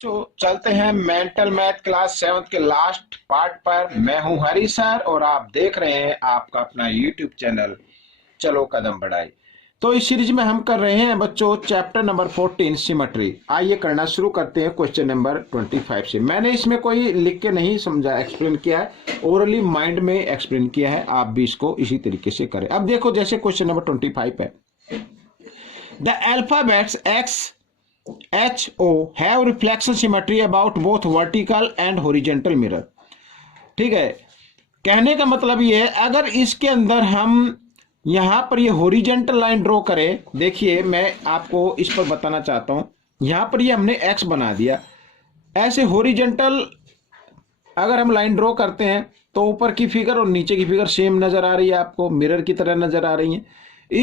तो चलते हैं मेंटल मैथ क्लास 7th के लास्ट पार्ट पर। मैं हूं हरी सर और आप देख रहे हैं आपका अपना यूट्यूब चैनल चलो कदम बढ़ाए। तो इस सीरीज में हम कर रहे हैं बच्चों चैप्टर नंबर 14 सिमेट्री। आइए करना शुरू करते हैं क्वेश्चन नंबर 25 से। मैंने इसमें कोई लिख के नहीं समझा एक्सप्लेन किया है, ओरली माइंड में एक्सप्लेन किया है। आप भी इसको इसी तरीके से करें। अब देखो जैसे क्वेश्चन नंबर 25 है, the alphabets x HO have reflection symmetry about both vertical and horizontal mirror। ठीक है, कहने का मतलब ये है अगर इसके अंदर हम यहां पर ये हॉरिजेंटल लाइन ड्रॉ करें, देखिए मैं आपको इस पर बताना चाहता हूं। यहां पर ये हमने x बना दिया, ऐसे हॉरिजेंटल अगर हम लाइन ड्रॉ करते हैं तो ऊपर की फिगर और नीचे की फिगर सेम नजर आ रही है, आपको मिरर की तरह नजर आ रही है।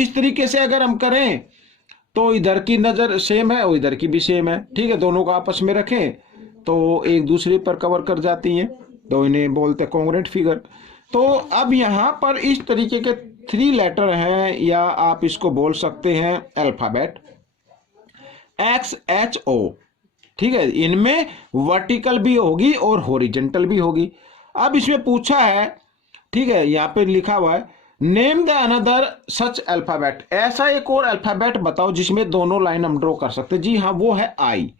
इस तरीके से अगर हम करें तो इधर की नजर सेम है और इधर की भी सेम है। ठीक है, दोनों को आपस में रखें तो एक दूसरे पर कवर कर जाती हैं, तो इन्हें बोलते हैं कॉन्ग्रुएंट फिगर। तो अब यहाँ पर इस तरीके के 3 लेटर हैं, या आप इसको बोल सकते हैं अल्फाबेट XHO। ठीक है, इनमें वर्टिकल भी होगी और हॉरिजेंटल भी होगी। अब इसमें पूछा है, ठीक है, यहाँ पे लिखा हुआ है name the another such alphabet. ऐसा एक और अल्फाबेट बताओ जिसमें दोनों लाइन हम ड्रॉ कर सकते हैं। जी हाँ, वो है आई।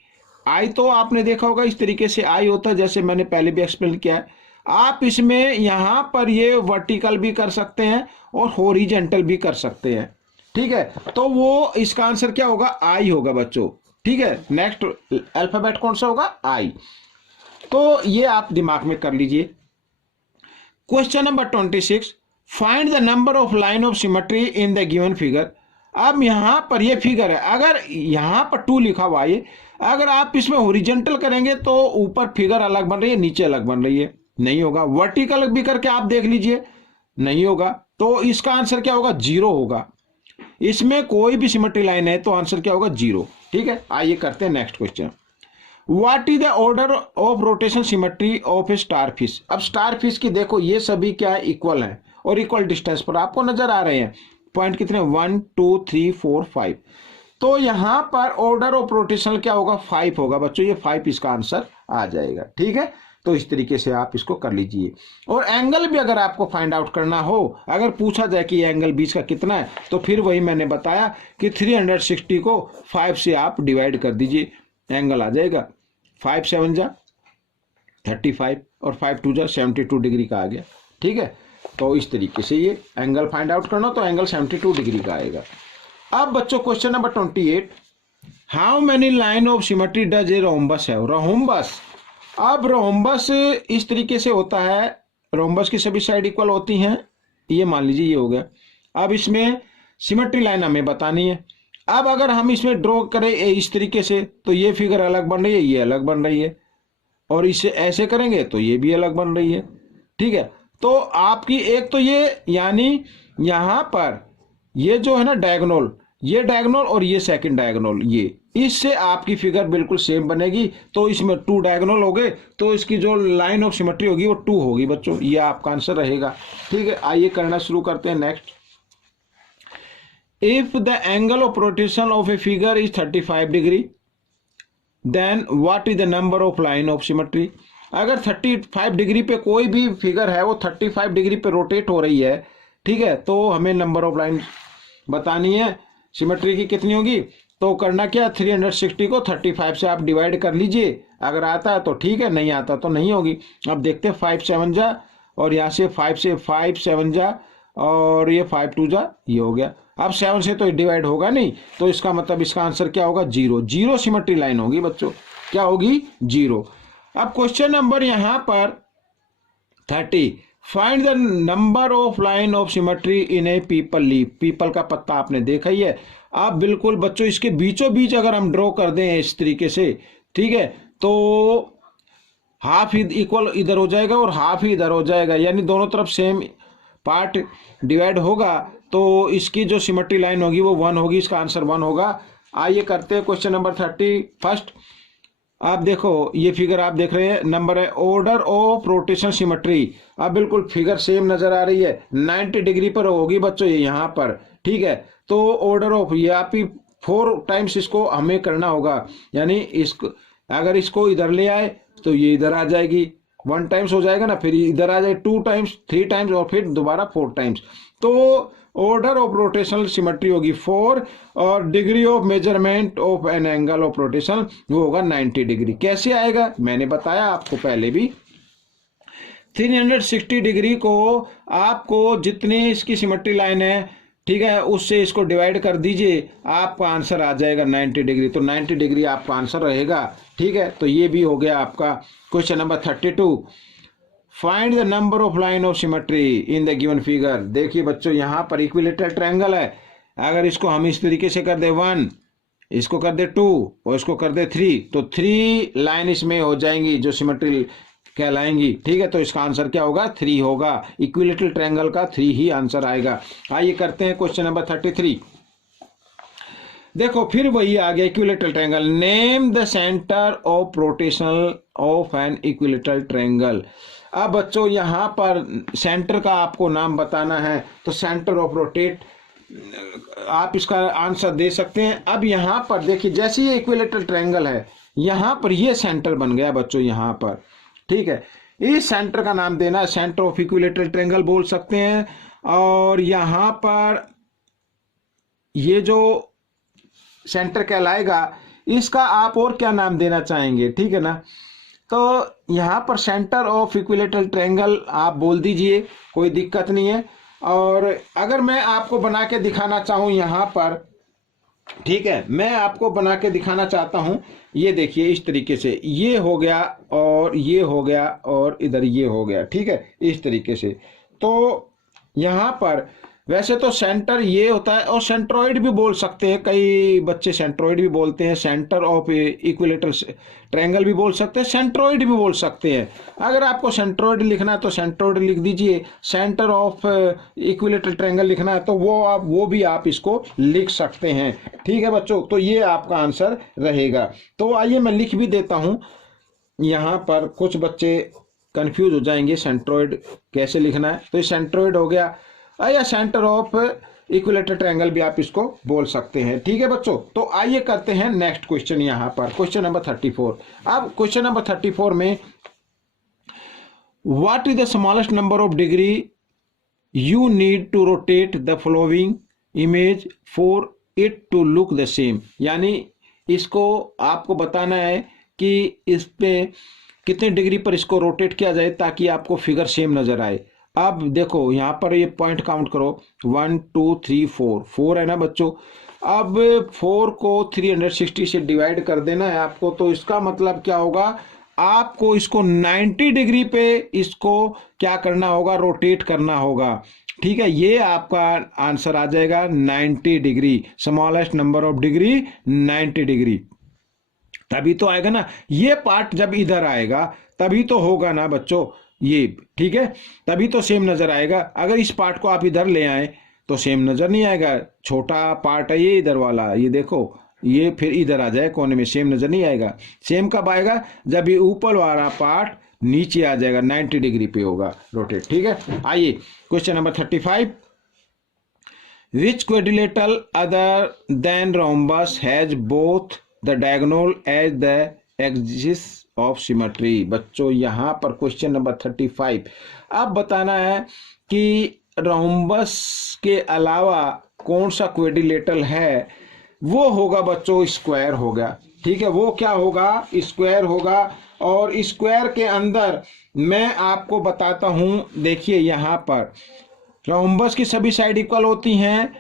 आई तो आपने देखा होगा इस तरीके से आई होता है, जैसे मैंने पहले भी एक्सप्लेन किया है। आप इसमें यहां पर ये वर्टिकल भी कर सकते हैं और हॉरिजेंटल भी कर सकते हैं। ठीक है, तो वो इसका आंसर क्या होगा? आई होगा बच्चों। ठीक है, नेक्स्ट अल्फाबेट कौन सा होगा? आई। तो ये आप दिमाग में कर लीजिए। Question number 26, find the number of line of symmetry in the given figure. अब यहां पर ये फिगर है, अगर यहां पर 2 लिखा हुआ है, अगर आप इसमें हॉरिजेंटल करेंगे तो ऊपर फिगर अलग बन रही है, नीचे अलग बन रही है, नहीं होगा। वर्टिकल भी करके आप देख लीजिए, नहीं होगा। तो इसका आंसर क्या होगा? 0 होगा। इसमें कोई भी सिमेट्री लाइन है तो आंसर क्या होगा? 0। ठीक है, आइए करते हैं next question. What is the order of rotation symmetry of A star fish. अब स्टार फिश की देखो ये सभी क्या है? इक्वल है और इक्वल डिस्टेंस पर आपको नजर आ रहे हैं। पॉइंट कितने? 1 2 3 4 5। तो यहां पर ऑर्डर ऑफ रोटेशन क्या होगा? 5 होगा बच्चों। ये 5 इसका आंसर आ जाएगा। ठीक है, तो इस तरीके से आप इसको कर लीजिए। और एंगल भी अगर आपको फाइंड आउट करना हो, अगर पूछा जाए कि एंगल बीच का कितना है, तो फिर वही मैंने बताया कि 360 को 5 से आप डिवाइड कर दीजिए, एंगल आ जाएगा। 5 7 जा 35 और 5 2 जा 72 डिग्री का आ गया। ठीक है, तो इस तरीके से ये एंगल फाइंड आउट करना, तो एंगल 72 डिग्री का आएगा। अब बच्चों question number 28, how many line of symmetry does a rhombus है। रोम्बस, अब रोम्बस इस तरीके से होता है, रोम्बस की सभी साइड इक्वल होती हैं, ये मान लीजिए ये हो गया। अब इसमें सिमेट्री लाइन हमें बतानी है। अब अगर हम इसमें ड्रॉ करें इस तरीके से, तो ये फिगर अलग बन रही है, ये अलग बन रही है, और इसे ऐसे करेंगे तो ये भी अलग बन रही है। ठीक है, तो आपकी एक तो ये, यानी यहां पर ये जो है ना डायगोनल, ये डायगोनल और ये सेकंड डायगोनल, ये इससे आपकी फिगर बिल्कुल सेम बनेगी। तो इसमें 2 डायगोनल हो गए, तो इसकी जो लाइन ऑफ सिमेट्री होगी वो 2 होगी बच्चों। ये आपका आंसर रहेगा। ठीक है, आइए करना शुरू करते हैं next. If the angle of rotation of a figure is 35 degree, then what is the number of line of symmetry. अगर 35 डिग्री पे कोई भी फिगर है, वो 35 डिग्री पे रोटेट हो रही है, ठीक है, तो हमें नंबर ऑफ लाइन बतानी है सिमेट्री की कितनी होगी। तो करना क्या, 360 को 35 से आप डिवाइड कर लीजिए। अगर आता है तो ठीक है, नहीं आता तो नहीं होगी। अब देखते हैं 5 7 जा, और यहाँ से 5 से 5 7 जा, और ये 5 2 जा, ये हो गया। अब 7 से तो डिवाइड होगा नहीं, तो इसका मतलब इसका आंसर क्या होगा? 0। 0 सिमेट्री लाइन होगी बच्चों। क्या होगी? 0। अब क्वेश्चन नंबर यहां पर 30, find the number of line of symmetry in A people leaf. People का पत्ता आपने देखा ही है। आप बिल्कुल बच्चों इसके बीचों बीच अगर हम ड्रॉ कर दें इस तरीके से, ठीक है, तो हाफ इक्वल इधर हो जाएगा और हाफ ही इधर हो जाएगा, यानी दोनों तरफ सेम पार्ट डिवाइड होगा, तो इसकी जो सिमेट्री लाइन होगी वो 1 होगी। इसका आंसर 1 होगा। आइए करते हैं क्वेश्चन नंबर 31। आप देखो ये फिगर आप देख रहे हैं, नंबर है ऑर्डर ऑफ रोटेशन सिमेट्री। अब बिल्कुल फिगर सेम नजर आ रही है, 90 डिग्री पर होगी बच्चों ये यहाँ पर। ठीक है, तो ऑर्डर ऑफ, ये आप ही 4 टाइम्स इसको हमें करना होगा, यानी अगर इसको इधर ले आए तो ये इधर आ जाएगी, 1 टाइम्स हो जाएगा ना, फिर इधर आ जाए 2 टाइम्स, 3 टाइम्स और फिर दोबारा 4 टाइम्स। तो ऑर्डर ऑफ रोटेशनल सिमेट्री होगी 4 और degree of measurement of an angle of rotation वो होगा 90 डिग्री। कैसे आएगा मैंने बताया आपको पहले भी, 360 डिग्री को आपको जितनी इसकी सिमेट्री लाइन है, ठीक है, उससे इसको डिवाइड कर दीजिए, आपका आंसर आ जाएगा 90 डिग्री। तो 90 डिग्री आपका आंसर रहेगा। ठीक है, तो ये भी हो गया आपका question number 32। Find the number of line of symmetry in the given figure. देखिए बच्चों, यहाँ पर इक्विलेटरल ट्रायंगल है, अगर इसको हम इस तरीके से कर दे 1, इसको कर दे 2 और इसको कर दे 3, तो 3 लाइन इसमें हो जाएंगी जो सिमेट्री कहलाएंगी। ठीक है, तो इसका आंसर क्या होगा? 3 होगा। इक्विलेटरल ट्रायंगल का 3 ही आंसर आएगा। आइए करते हैं क्वेश्चन नंबर 33। देखो फिर वही आ गया equilateral triangle. Name the centre of rotational of an equilateral triangle. अब बच्चों यहाँ पर सेंटर का आपको नाम बताना है, तो सेंटर ऑफ रोटेट आप इसका आंसर दे सकते हैं। अब यहाँ पर देखिए, जैसे ये इक्विलेटरल ट्रायंगल है, यहाँ पर ये सेंटर बन गया बच्चों यहाँ पर। ठीक है, इस सेंटर का नाम देना सेंटर ऑफ इक्विलेटरल ट्रायंगल बोल सकते हैं। और यहाँ पर ये जो सेंटर कहलाएगा, इसका आप और क्या नाम देना चाहेंगे? ठीक है ना, तो यहाँ पर सेंटर ऑफ इक्विलेटरल ट्रायंगल आप बोल दीजिए, कोई दिक्कत नहीं है। और अगर मैं आपको बना के दिखाना चाहूँ यहाँ पर, ठीक है, मैं आपको बना के दिखाना चाहता हूं, ये देखिए इस तरीके से, ये हो गया और ये हो गया और इधर ये हो गया। ठीक है, इस तरीके से। तो यहाँ पर वैसे तो सेंटर ये होता है, और सेंट्रॉइड भी बोल सकते हैं, कई बच्चे सेंट्रॉइड भी बोलते हैं, सेंटर ऑफ इक्विलेटरल ट्रायंगल भी बोल सकते हैं, सेंट्रॉइड भी बोल सकते हैं। अगर आपको सेंट्रॉइड लिखना है तो सेंट्रॉइड लिख दीजिए, सेंटर ऑफ इक्विलेटरल ट्रायंगल लिखना है तो वो भी आप इसको लिख सकते हैं। ठीक है बच्चों, तो ये आपका आंसर रहेगा। तो आइए मैं लिख भी देता हूँ, यहाँ पर कुछ बच्चे कंफ्यूज हो जाएंगे सेंट्रॉइड कैसे लिखना है। तो ये सेंट्रॉइड हो गया, या सेंटर ऑफ इक्विलेटरल ट्रायंगल भी आप इसको बोल सकते हैं। ठीक है बच्चों, तो आइए करते हैं नेक्स्ट क्वेश्चन यहाँ पर, क्वेश्चन नंबर 34। अब क्वेश्चन नंबर 34 में, what is the smallest number of degree you need to rotate the following image for it to look the same. यानी इसको आपको बताना है कि इस पे कितने डिग्री पर इसको रोटेट किया जाए ताकि आपको फिगर सेम नजर आए। अब देखो यहाँ पर ये पॉइंट काउंट करो, 1 2 3 4 है ना बच्चों। अब 4 को 360 से डिवाइड कर देना है आपको, तो इसका मतलब क्या होगा, आपको इसको 90 डिग्री पे इसको क्या करना होगा, रोटेट करना होगा। ठीक है, ये आपका आंसर आ जाएगा 90 degree. Smallest number of degree 90 degree. तभी तो आएगा ना, ये पार्ट जब इधर आएगा तभी तो होगा ना बच्चों ये। ठीक है, तभी तो सेम नजर आएगा। अगर इस पार्ट को आप इधर ले आए तो सेम नजर नहीं आएगा, छोटा पार्ट है ये इधर वाला, ये देखो, ये फिर इधर आ जाए कोने में, सेम नजर नहीं आएगा। सेम कब आएगा, जब ये ऊपर वाला पार्ट नीचे आ जाएगा, 90 डिग्री पे होगा रोटेट। ठीक है, आइए question number 35। Which quadrilateral other than rhombus has both the diagonal as the axis of symmetry. बच्चों यहाँ पर क्वेश्चन नंबर 35, अब बताना है कि रोम्बस के अलावा कौन सा क्वाड्रिलेटरल है। वो होगा बच्चों स्क्वायर होगा। ठीक है, वो क्या होगा, स्क्वायर होगा। और स्क्वायर के अंदर मैं आपको बताता हूं, देखिए यहाँ पर रोम्बस की सभी साइड इक्वल होती हैं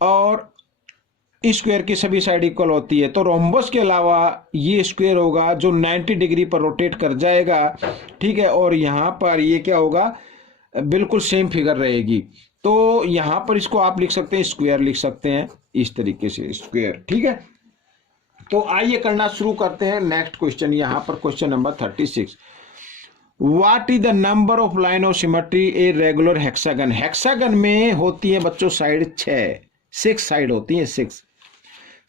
और स्क्वायर की सभी साइड इक्वल होती है। तो रोम्बस के अलावा ये स्क्वायर होगा जो 90 डिग्री पर रोटेट कर जाएगा। ठीक है, और यहाँ पर ये क्या होगा, बिल्कुल सेम फिगर रहेगी। तो यहाँ पर इसको आप लिख सकते हैं, स्क्वायर लिख सकते हैं इस तरीके से, स्क्वायर। ठीक है, तो आइए करना शुरू करते हैं नेक्स्ट क्वेश्चन। यहाँ पर question number 36, what is the number of line of symmetry a regular hexagon. Hexagon में होती है बच्चों साइड 6 साइड होती है,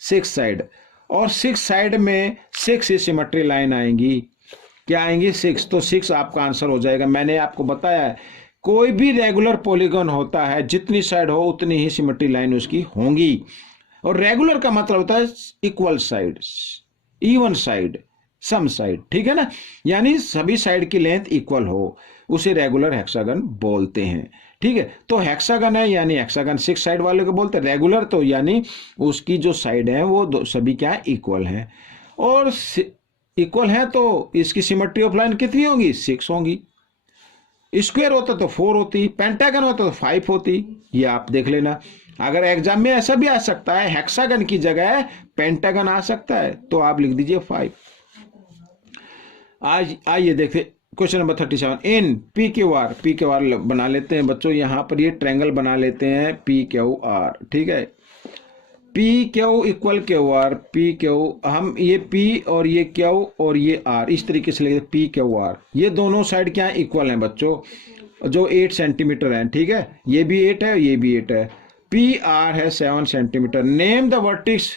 6 साइड, और 6 साइड में 6 सिमेट्री लाइन आएंगी। क्या आएंगी, 6। तो 6 आपका आंसर हो जाएगा। मैंने आपको बताया है, कोई भी रेगुलर पॉलीगन होता है, जितनी साइड हो उतनी ही सिमेट्री लाइन उसकी होंगी। और रेगुलर का मतलब होता है इक्वल साइड, इवन साइड। सम साइड, ठीक है ना, यानी सभी साइड की लेंथ इक्वल हो, उसे रेगुलर हेक्सागन बोलते हैं। ठीक है, तो हेक्सागन है यानी हेक्सागन 6 साइड वाले को बोलते हैं, रेगुलर तो यानी उसकी जो साइड है वो सभी क्या इक्वल है, और इक्वल है तो इसकी सिमेट्री ऑफ लाइन कितनी होगी, 6 होगी। स्क्वायर होता तो 4 होती, पेंटागन होता तो 5 होती, ये आप देख लेना। अगर एग्जाम में ऐसा भी आ सकता है, हेक्सागन की जगह पेंटागन आ सकता है, तो आप लिख दीजिए 5। आज आइए देखते question number 37। In P Q R बना लेते हैं बच्चों, यहां पर ये ट्रायंगल बना लेते हैं पी क्यू आर, ठीक है, P Q equal Q R, P Q, हम ये पी और ये क्यू और ये आर इस तरीके से लिखते पी क्यू आर, ये दोनों साइड क्या इक्वल हैं बच्चों, जो 8 सेंटीमीटर है, ठीक है, ये भी 8 है ये भी 8 है, पी आर है 7 centimetre. Name the vertex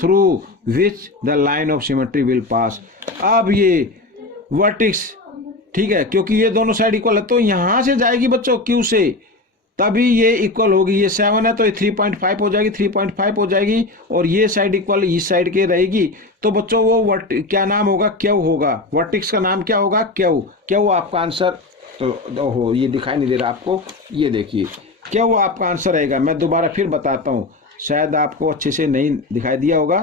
through which the line of symmetry will pass. अब ये वर्टेक्स, ठीक है, क्योंकि ये दोनों साइड इक्वल है तो यहां से जाएगी बच्चों क्यू से, तभी ये इक्वल होगी, ये 7 है तो ये 3.5 हो जाएगी, 3.5 हो जाएगी, और ये साइड इक्वल इस साइड के रहेगी, तो बच्चों वो क्या नाम होगा, क्यू होगा, वर्टेक्स का नाम क्या होगा, क्यू। क्यू आपका आंसर, तो हो ये दिखाई नहीं दे रहा आपको, ये देखिए क्यू आपका आंसर रहेगा। मैं दोबारा फिर बताता हूं, शायद आपको अच्छे से नहीं दिखाई दिया होगा,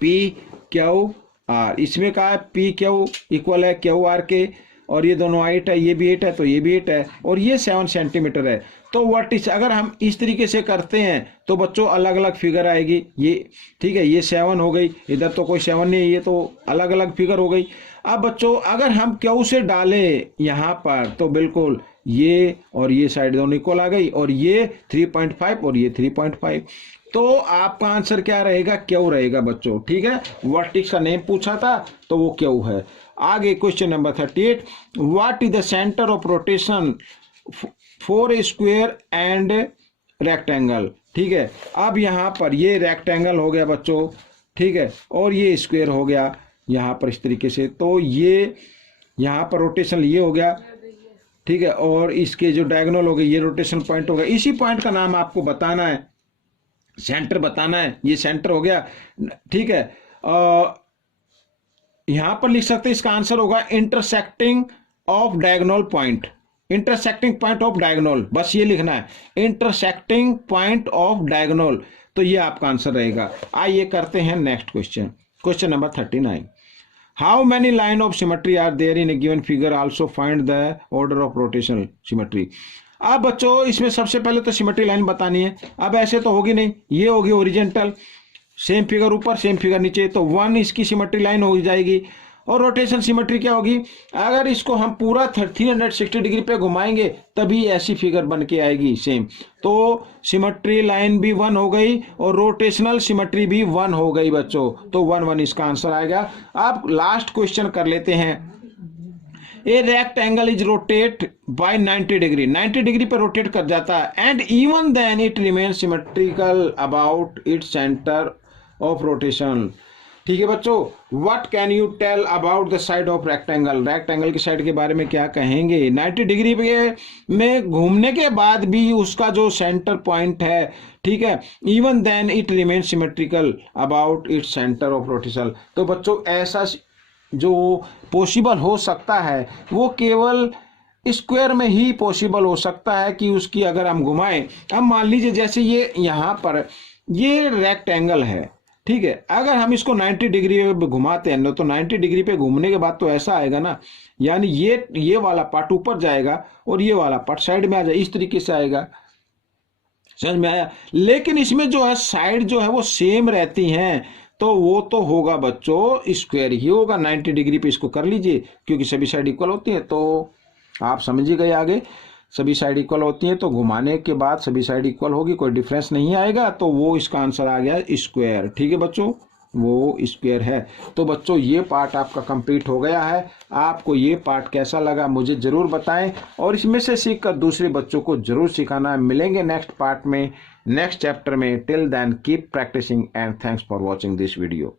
पी क्यू आर, इसमें कहा है पी क्यू इक्वल है क्यू आर के, और ये दोनों 8 है, ये भी 8 है तो ये भी 8 है, और ये 7 सेंटीमीटर है। तो वर्टेक्स अगर हम इस तरीके से करते हैं तो बच्चों अलग अलग फिगर आएगी, ये ठीक है, ये 7 हो गई, इधर तो कोई 7 नहीं है, ये तो अलग अलग फिगर हो गई। अब बच्चों अगर हम क्यू से डालें यहाँ पर तो बिल्कुल ये और ये साइड दोनों इक्वल आ गई, और ये 3.5 और ये 3.5, तो आपका आंसर क्या रहेगा, क्यू रहेगा बच्चों, ठीक है। वर्टेक्स का नेम पूछा था तो वो क्यू है। आगे question number 38, what is the centre of rotation for a square and rectangle, ठीक है। अब यहाँ पर ये रेक्टेंगल हो गया बच्चों, ठीक है, और ये स्क्वायर हो गया यहाँ पर इस तरीके से, तो ये यहाँ पर रोटेशन ये हो गया, ठीक है, और इसके जो डायगोनल हो गए ये रोटेशन पॉइंट होगा, इसी पॉइंट का नाम आपको बताना है, सेंटर बताना है, ये सेंटर हो गया, ठीक है। यहां पर लिख सकते हैं इसका आंसर होगा intersecting of diagonal point, intersecting point of diagonal, बस ये लिखना है, इंटरसेक्टिंग पॉइंट ऑफ डायगोनल, तो ये आपका आंसर रहेगा। आइए करते हैं next question, question number 39। How many line of symmetry are there in a given figure, also find the order of rotational symmetry. अब बच्चों इसमें सबसे पहले तो सिमेट्री लाइन बतानी है, अब ऐसे तो होगी नहीं, ये होगी ओरिजेंटल, सेम फिगर ऊपर सेम फिगर नीचे, तो 1 इसकी सिमेट्री लाइन हो जाएगी, और रोटेशन सिमेट्री क्या होगी, अगर इसको हम पूरा 360 डिग्री पे घुमाएंगे तभी ऐसी फिगर बन के आएगी सेम, तो सिमेट्री लाइन भी 1 हो गई और रोटेशनल सिमेट्री भी 1 हो गई बच्चों, तो 1 1 इसका आंसर आएगा। अब लास्ट क्वेश्चन कर लेते हैं, a rectangle is rotate by 90 degree, 90 degree पर रोटेट कर जाता है, and even then it remain symmetrical about its centre of rotation, ठीक है बच्चों। What can you tell about the side of rectangle, rectangle की साइड के बारे में क्या कहेंगे, 90 डिग्री में घूमने के बाद भी उसका जो सेंटर पॉइंट है, ठीक है, even then it remain symmetrical about its centre of rotation, तो बच्चों ऐसा जो पॉसिबल हो सकता है वो केवल स्क्वायर में ही पॉसिबल हो सकता है कि उसकी अगर हम घुमाएं, अब मान लीजिए जैसे ये यहाँ पर ये रेक्टेंगल है, ठीक है, अगर हम इसको 90 डिग्री पे घुमाते हैं तो 90 डिग्री पे घूमने के बाद तो ऐसा आएगा ना, यानी ये वाला पार्ट ऊपर जाएगा और ये वाला पार्ट साइड में आ जाए, इस तरीके से आएगा, समझ में आया। लेकिन इसमें जो है साइड जो है वो सेम रहती हैं, तो वो तो होगा बच्चों स्क्वायर ही होगा, 90 डिग्री पे इसको कर लीजिए क्योंकि सभी साइड इक्वल होती हैं, तो आप समझ ही गए आगे, सभी साइड इक्वल होती हैं तो घुमाने के बाद सभी साइड इक्वल होगी, कोई डिफरेंस नहीं आएगा, तो वो इसका आंसर आ गया स्क्वायर, ठीक है बच्चों, वो स्क्वायर है। तो बच्चों ये पार्ट आपका कंप्लीट हो गया है, आपको ये पार्ट कैसा लगा मुझे जरूर बताएं, और इसमें से सीखकर दूसरे बच्चों को जरूर सिखाना। मिलेंगे नेक्स्ट पार्ट में, नेक्स्ट चैप्टर में। Till then keep practising and thanks for watching this video.